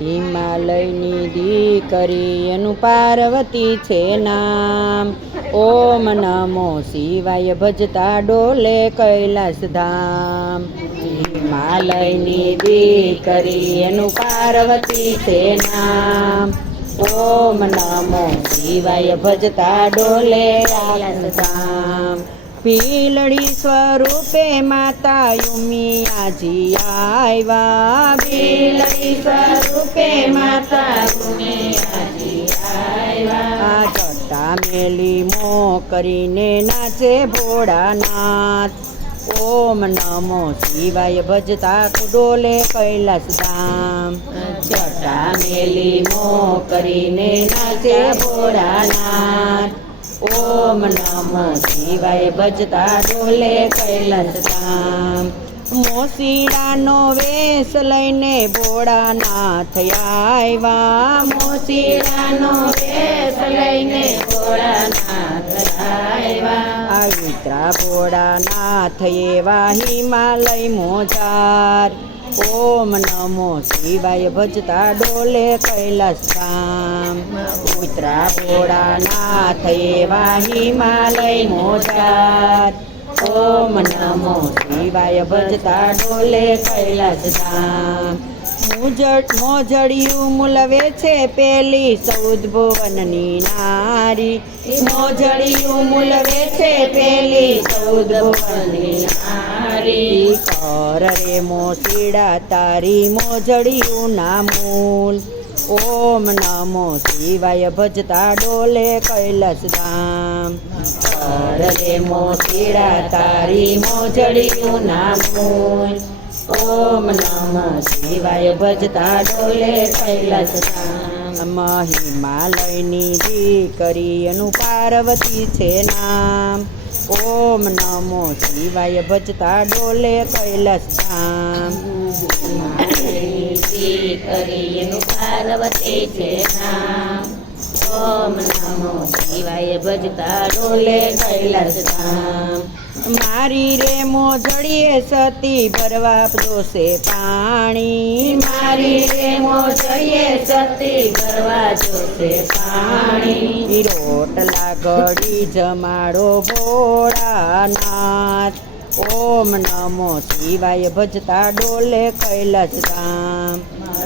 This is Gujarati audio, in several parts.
હિમાલયની દીકરી એનું પાર્વતી છે નામ. ઓમ નમો શિવાય ભજતા ડોલે કૈલાસ ધામ. હિમાલયની દીકરી એનું પાર્વતી છે નામ. ઓમ નમો શિવાય ભજતા ડોલે કૈલાસ ધામ. પીલડી સ્વરૂપે માતા ઉમિયાજી આવ્યા. પીલડી સ્વરૂપે માતા ઉમિયાજી આવ્યા. જટા મેલી મો કરીને નાચે ભોળાનાથ. ઓમ નમો શિવાય ભજતા ડોલે કૈલાસ ધામ. જટા મેલી મો કરીને નાચે ભોળાનાથ. ઓમ નમો શિવાય ભજતા ડોલે કૈલાસ ધામ. મોસીડાનો વેશ લઈને ભોળાનાથ આવ્યા. મોસીડાનો વેશ લઈને ભોળાનાથ આવ્યા. વિતરા ભોળાનાથ એવા હિમાલય મોજાર. ઓમ નમો શિવાય ભજતા ડોલે કૈલાસ ધામ. ઉતરા ભોળાનાથ એવા હિમાલય મોજાર. ઓમ નમો શિવાય ભજતા ડોલે કૈલાસ ધામ. મોજડિયું મુલવે છે પેલી 14 ભુવનની નારી. મોજડિયું મુલવે છે પેલી 14 ભુવનની નારી. કર રે મોસીડા તારી મોજડિયું ના મૂલ. ઓમ નમો શિવાય ભજતા ડોલે કૈલાસ ધામ. કર રે મોસીડા તારી મોજડિયું ના મૂલ. ઓમ નમો શિવાય ભજતા ડોલે કૈલાસ ધામ. હિમાલયની દીકરી એનું પાર્વતી છે નામ. ઓમ નમો શિવાય ભજતા ડોલે કૈલાસ ધામ. દીકરી એનું પાર્વતી છે નામ. ઓમ નમો શિવાય ભજતા ડોલે કૈલાસ ધામ. મારી રે મોજડીએ સતી ભરવા જોશે પાણી. મારી રે મોજડીએ સતી ભરવા જોશે પાણી. રોટલા ઘડી જમાડો ભોળાનાથ. ઓમ નમો શિવાય ભજતા ડોલે કૈલાસ ધામ.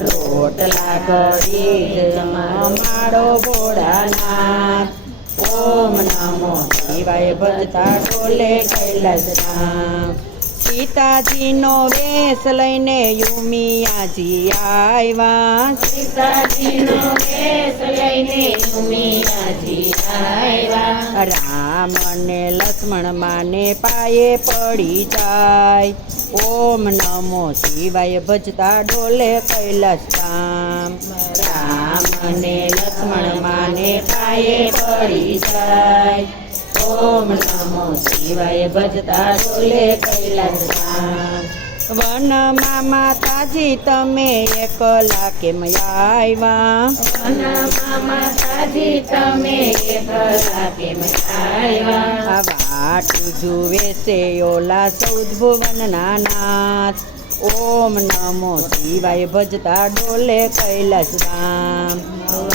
રોટલા ઘડી જમાડો ભોળાનાથ. ઓમ નમો શિવાય ભજતા ડોલે કૈલાસ ધામ. સીતાજીનો વેશ લઈને ઉમિયાજી આવ્યા. સીતાજીનો વેશ લઈને ઉમિયાજી આવ્યા. રામ અને લક્ષ્મણ માને પાયે પડી જાય. ઓમ નમો શિવાય ભજતા ડોલે કૈલાસ ધામ. રામ અને લક્ષ્મણ માને પાયે પડી જાય. ઓમ નમો શિવાય ભજતા ડોલે કૈલાસ ધામ. વનમાં માતાજી તમે એકલા કેમ આવ્યા. વનમાં માતાજી તમે એકલા કેમ આવ્યા. વાટું જુએ છે ઓલા 14 ભુવનના નાથ. ઓમ નમો શિવાય ભજતા ડોલે કૈલાસ ધામ.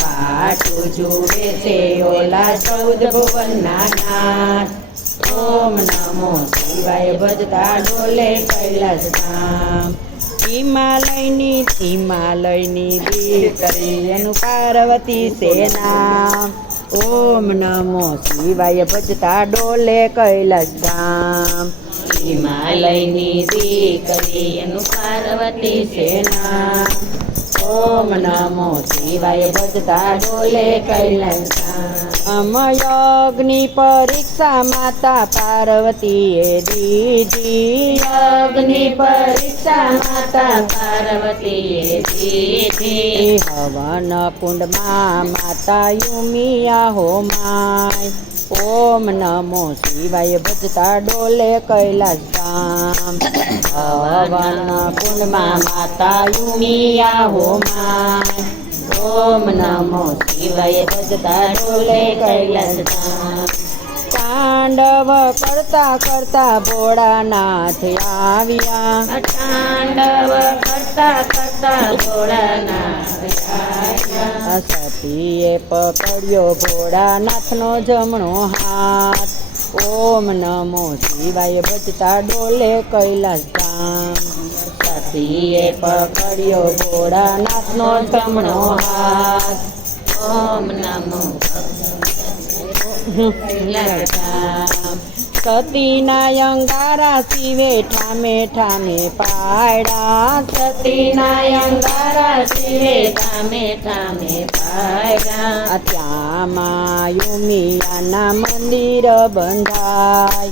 વાટું જુએ છે ઓલા 14 ભુવનના નાથ. ઓમ નમો શિવાય ભજતા ડોલે કૈલાસ ધામ. હિમાલયની દીકરી એનું પાર્વતી છે નામ. ઓમ નમો શિવાય ભજતા ડોલે કૈલાસ ધામ. હિમાલયની દીકરી એનું પાર્વતી છે નામ. ઓમ નમો શિવાય ભજતા ડોલે કૈલાસ ધામ. અગ્નિ પરીક્ષા માતા પાર્વતીએ દીધી. અગ્નિ પરીક્ષા માતા પાર્વતીએ દીધી. હવન કુંડમાં માતા ઉમિયા હોમાય. ઓમ નમો શિવાય ભજતા ડોલે કૈલાસ ધામ. હવન કુંડમાં માતા ઉમિયા હોમાય. ઓમ નમો શિવાય ભજતા ડોલે કૈલાસ ધામ. તાંડવ કરતા કરતા ભોળાનાથ આવ્યા. તાંડવ કરતા કરતા ભોળાનાથ સતીએ પકડ્યો ભોળાનાથનો જમણો હાથ ઓમ નમો શિવાય ભજતા ડોલે કૈલાસ ધામ સતીએ પકડ્યો ભોળાનાથનો જમણો હાથ ઓમ નમો સતીના અંગારા શિવે ઠામે ઠામે પાડ્યા સતીના અંગારા શિવે ઠામે ઠામે પાડ્યા ત્યાં માયુમિયાના મંદિર બંધાય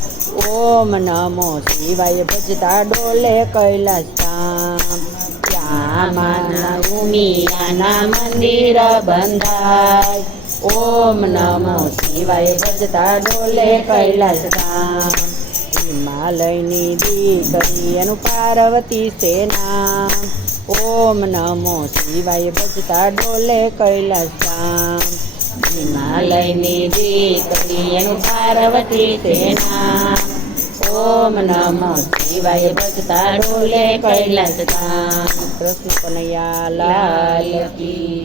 ઓમ નમો શિવાય ભજતા ડોલે કૈલાસ ધામ ત્યાં ઉમિયાના મંદિર બંધાય ઓમ નમો શિવાય ભજતા ડોલે કૈલાસ ધામ હિમાલયની દીકરી એનું પાર્વતી સેના ઓમ નમો શિવાય ભજતા ડોલે કૈલાસ ધામ હિમાલયની દીકરી એનું પાર્વતી સેના ઓમ નમો શિવાય ભજતા ડોલે કૈલાસ ધામ કૃષ્ણ કનૈયા લાલ કી